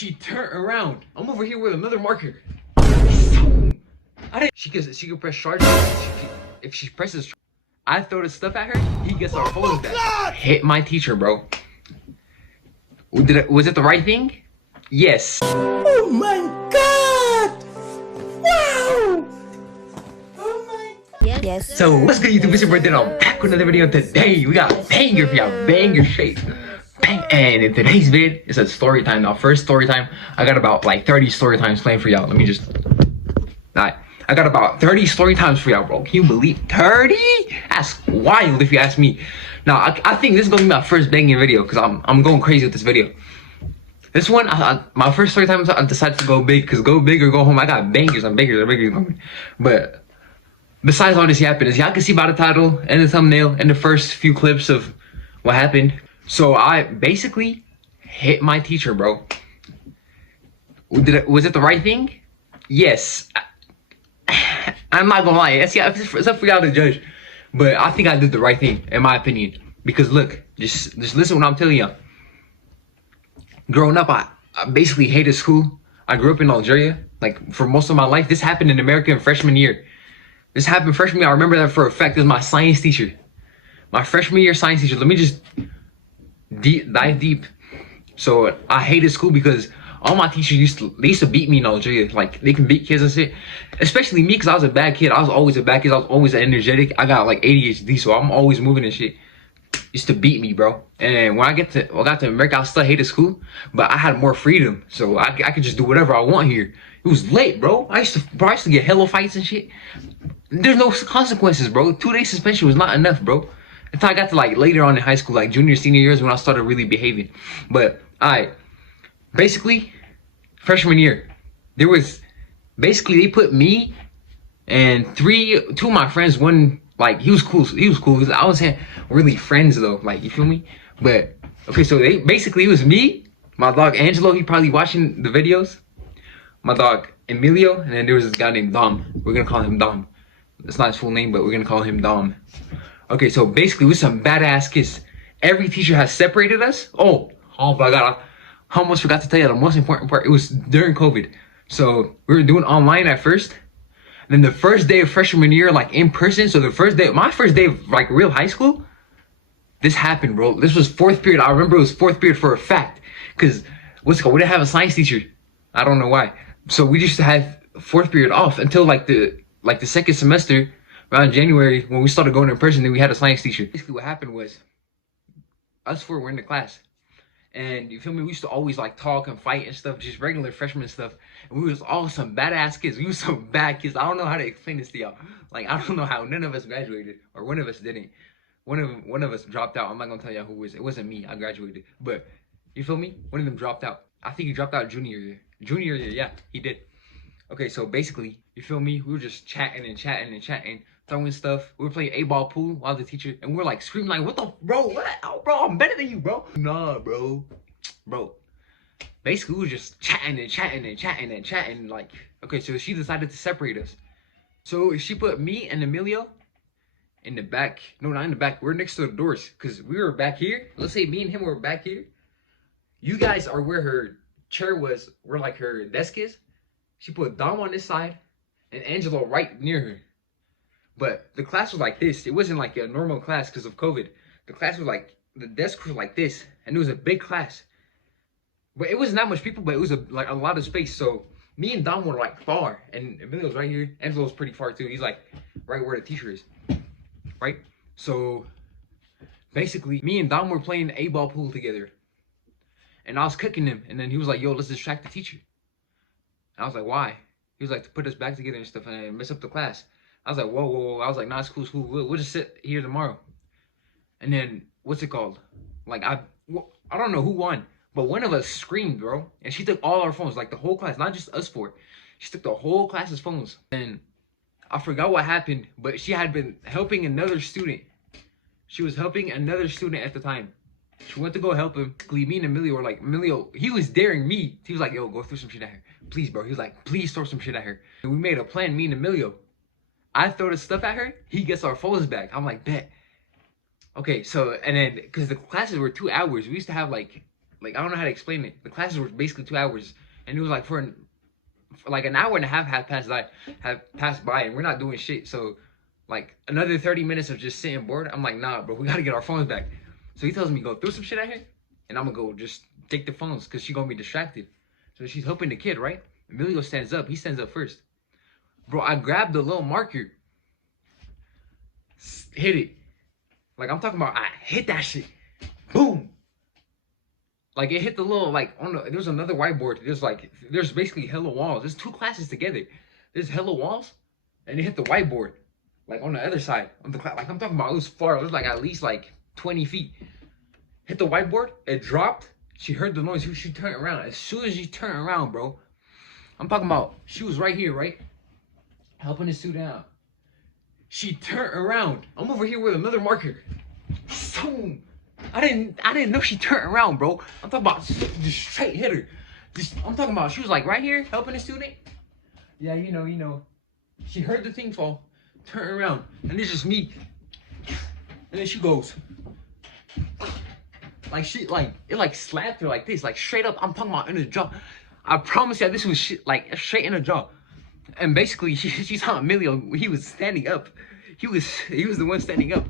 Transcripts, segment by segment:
She turned around. I'm over here with another marker. She could press charge. If she presses, I throw the stuff at her. He gets our phones back. Hit my teacher, bro. Was it the right thing? Yes. Oh my god! Wow! Oh my god. Yes. So what's good, YouTube? It's your birthday. I'm back with another video today. We got banger for y'all, banger shit. Bang. And in today's vid, it's a story time. Now, first story time, I got about like 30 story times planned for y'all. Let me just. Alright, I got about 30 story times for y'all, bro. Can you believe 30? That's wild if you ask me. Now, I think this is gonna be my first banging video because I'm going crazy with this video. This one, my first story time, I decided to go big because go big or go home. I got bangers and bangers and bangers. But besides all this yapping, as y'all can see by the title and the thumbnail and the first few clips of what happened. So I basically hit my teacher, bro. Was it the right thing? Yes. I'm not gonna lie. It's up for y'all to judge. But I think I did the right thing, in my opinion. Because look, just listen to what I'm telling y'all. Growing up, I basically hated school. I grew up in Algeria, like for most of my life. This happened in America in freshman year. This happened freshman year. I remember that for a fact. This is my science teacher. My freshman year science teacher. Let me just dive deep. So I hated school because all my teachers used to beat me in Algeria. Like they can beat kids and shit. Especially me because I was a bad kid. I was always a bad kid. I was always energetic. I got like ADHD, so I'm always moving and shit. Used to beat me, bro. And when I got to America, I still hated school, but I had more freedom, so I could just do whatever I want here. It was late, bro. I used to get hella fights and shit. There's no consequences, bro. 2-day suspension was not enough, bro. Until I got to like later on in high school, like junior, senior years, when I started really behaving. But basically, freshman year, there was basically they put me and two of my friends. One, like he was cool. I wasn't really friends though. Like, you feel me? But okay, so it was me, my dog Angelo. He probably watching the videos. My dog Emilio, and then there was this guy named Dom. We're gonna call him Dom. That's not his full name, but we're gonna call him Dom. Okay, so basically, we're some badass kids. Every teacher has separated us. Oh my god, I almost forgot to tell you the most important part. It was during COVID. So we were doing online at first. And then the first day of freshman year, like in person. So my first day of like real high school, this happened, bro. This was 4th period. I remember it was 4th period for a fact. Cause we didn't have a science teacher. I don't know why. So we just had 4th period off until like the second semester. Around January, when we started going in person, then we had a science teacher. Basically what happened was, us four were in the class. And you feel me, we used to always like talk and fight and stuff, just regular freshman stuff. And we was all some badass kids. We was some bad kids. I don't know how to explain this to y'all. Like, I don't know how none of us graduated, or one of us didn't. One of us dropped out. I'm not gonna tell y'all who it was. It wasn't me. I graduated. But you feel me? One of them dropped out. I think he dropped out junior year. Junior year, yeah, he did. Okay, so basically, you feel me? We were just chatting and chatting and chatting, throwing stuff. We were playing 8-ball pool while the teacher, and we were like screaming like, "What the, bro? What? Oh, bro, I'm better than you, bro." Nah, bro. Basically, we were just chatting and chatting and chatting and chatting. Like, okay, so she decided to separate us. So she put me and Emilio in the back. No, not in the back. We're next to the doors because we were back here. Let's say me and him were back here. You guys are where her chair was, where like her desk is. She put Dom on this side and Angelo right near her. But the class was like this. It wasn't like a normal class because of COVID. The class was like, the desk was like this. And it was a big class. But it wasn't that much people, but it was like a lot of space. So me and Dom were like far. And Emilio's right here. Angelo's pretty far too. He's like right where the teacher is. Right? So basically, me and Dom were playing 8-ball pool together. And I was cooking him. And then he was like, "Yo, let's distract the teacher." I was like, "Why?" He was like, "To put us back together and stuff and mess up the class." I was like, whoa. I was like, "Nah, it's cool, We'll just sit here tomorrow." And then, what's it called? Like, I don't know who won, but one of us screamed, bro. And she took all our phones, like the whole class, not just us four. She took the whole class's phones. And I forgot what happened, but she had been helping another student. She was helping another student at the time. She went to go help him. Me and Emilio were like, he was daring me. He was like, "Yo, go throw some shit at her. Please, bro." He was like, "Please throw some shit at her." And we made a plan, me and Emilio. I throw the stuff at her. He gets our phones back. I'm like, bet. Okay, so, and then, because the classes were 2 hours. We used to have like like, I don't know how to explain it. The classes were basically 2 hours, and it was like for like an hour and a half have passed by, and we're not doing shit. So like another 30 minutes of just sitting bored. I'm like, nah, bro, we gotta get our phones back. So he tells me go throw some shit at her, and I'm gonna go just take the phones because she gonna be distracted. So she's helping the kid, right? Emilio stands up. He stands up first. Bro, I grabbed the little marker, hit it. Like, I'm talking about, I hit that shit. Boom. Like, it hit the little, like, there's another whiteboard. There's basically hella walls. There's 2 classes together. There's hella walls, and it hit the whiteboard. Like, on the other side of the class. Like, I'm talking about, it was far. It was like at least like 20 feet. Hit the whiteboard. It dropped. She heard the noise. She turned around. As soon as she turned around, bro, I'm talking about, she was right here, right? Helping the student out. She turned around. I'm over here with another marker. Boom. I didn't know she turned around, bro. I'm talking about just straight hit her. I'm talking about she was like right here helping the student. Yeah, you know. She heard the thing fall, turned around, and it's just me. And then she goes. Like it slapped her like this, like straight up. I'm talking about in the jaw. I promise you, this was shit, like straight in the jaw. And basically, she saw Emilio. He was standing up. He was the one standing up.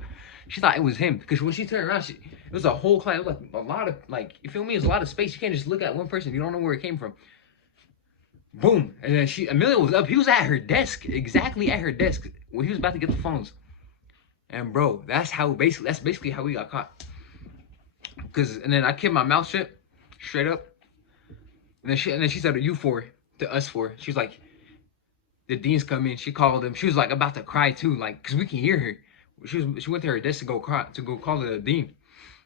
She thought it was him because when she turned around, it was a whole class. It was like a lot of, like, you feel me? It was a lot of space. You can't just look at one person. You don't know where it came from. Boom. And then Emilio was up. He was at her desk, exactly at her desk when he was about to get the phones. And bro, that's basically how we got caught. And then I kept my mouth shut, straight up. And then she said, "You for?" to us for. She was like, the dean's coming. She called him. She was like about to cry too, like, cause we can hear her. She went to her desk to go call the dean.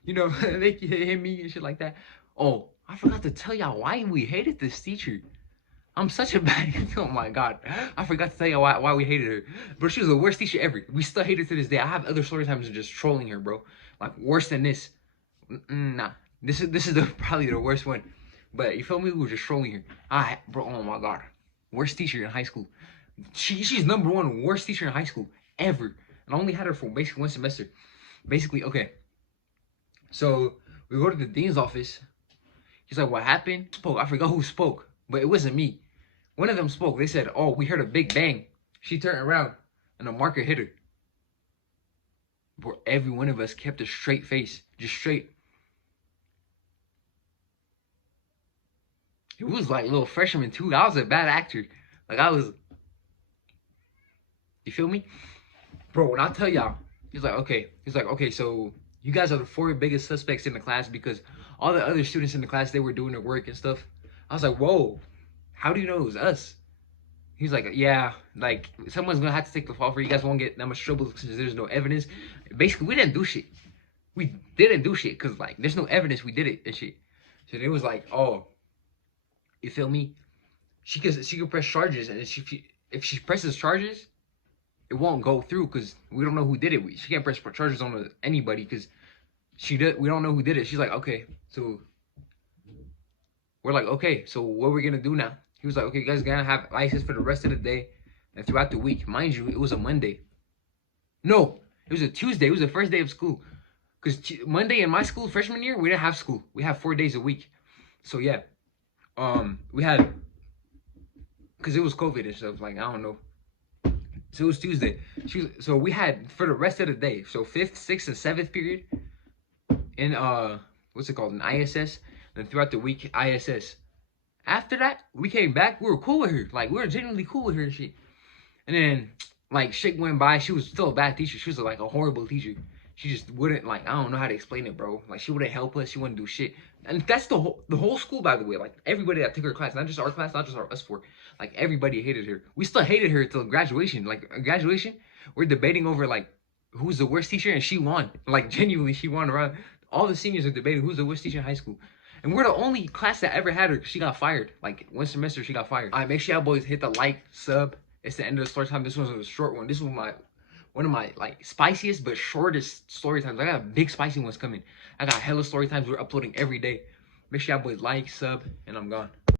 You know, they hit me and shit like that. Oh, I forgot to tell y'all why we hated this teacher. I'm such a bad. Oh my god, I forgot to tell y'all why we hated her. Bro, she was the worst teacher ever. We still hate her to this day. I have other story times of just trolling her, bro. Like worse than this. Nah, this is probably the worst one. But you feel me? We were just trolling her. Bro, oh my god, worst teacher in high school. She's number 1 worst teacher in high school ever. And I only had her for basically 1 semester. Basically, okay. So we go to the dean's office. He's like, "What happened?" I forgot who spoke, but it wasn't me. One of them spoke. They said, "Oh, we heard a big bang." She turned around and a marker hit her. Bro, every one of us kept a straight face, just straight. It was like little freshman too. I was a bad actor. Like I was. You feel me? Bro, when I tell y'all, he's like, okay, so you guys are the 4 biggest suspects in the class because all the other students in the class, they were doing their work and stuff. I was like, whoa, how do you know it was us? He's like, yeah, like someone's gonna have to take the fall for you. Guys won't get that much trouble since there's no evidence. Basically, we didn't do shit. We didn't do shit because like there's no evidence we did it and shit. So it was like, oh, you feel me? She could press charges, and if she presses charges, it won't go through because we don't know who did it. She can't press charges on anybody because we don't know who did it. She's like, okay, so we're like, okay, so what are we gonna do now? He was like, okay, you guys are gonna have license for the rest of the day and throughout the week. Mind you, it was a Monday. No, it was a Tuesday. It was the first day of school. Because Monday in my school, freshman year, we didn't have school. We have 4 days a week. So yeah, we had, because it was COVID and stuff. Like I don't know. So it was Tuesday. So we had for the rest of the day. So 5th, 6th, and 7th period in what's it called? An ISS. And throughout the week, ISS. After that, we came back. We were cool with her. Like we were genuinely cool with her and shit. And then like shit went by. She was still a bad teacher. She was like a horrible teacher. She just wouldn't, like, I don't know how to explain it, bro. Like she wouldn't help us. She wouldn't do shit. And that's the whole school, by the way. Like everybody that took her class, not just our class, not just us 4. Like everybody hated her. We still hated her till graduation. Like graduation, we're debating over like who's the worst teacher, and she won. Like genuinely, she won around. All the seniors are debating who's the worst teacher in high school. And we're the only class that ever had her. She got fired. Like 1 semester, she got fired. All right, make sure y'all boys hit the like, sub. It's the end of the story time. This was a short one. This was one of my like spiciest but shortest story times. I got big spicy ones coming. I got hella story times. We're uploading every day. Make sure y'all boys like, sub, and I'm gone.